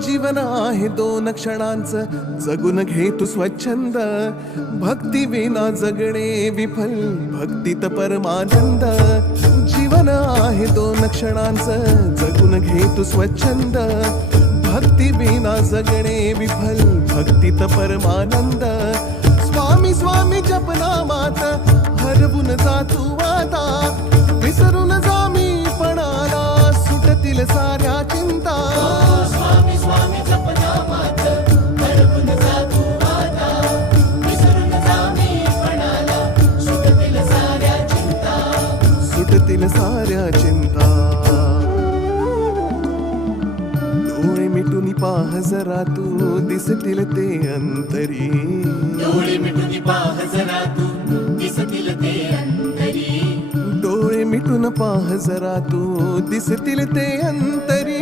जीवन आहे 2 क्षणांचं, जगून घे तू स्वच्छंद. भक्ती विना जगणे विफल, भक्तीत परमानंद. जीवन आहे 2 क्षणांचं, जगून घे तू स्वच्छंद. भक्ती विना जगणे विफल, भक्तीत परमानंद. स्वामी स्वामी जपनामात हरवून जा तू आता, विसरून जा मी पणाला, सुटतील साऱ्या चिंता. स्वामी स्वामी जपनामात हरवून जा तू आता, विसरून जा मी पणाला, सुटतील साऱ्या चिंता. सुटतील साऱ्या चिंता. डोळे मिटून पाह जरा तू, दिसतील ते अंतरी. डोळे मिटून पाह जरा तू, दिसतील ते अंतरी. डोळे मिटून पाह जरा तू, दिसतील ते अंतरी.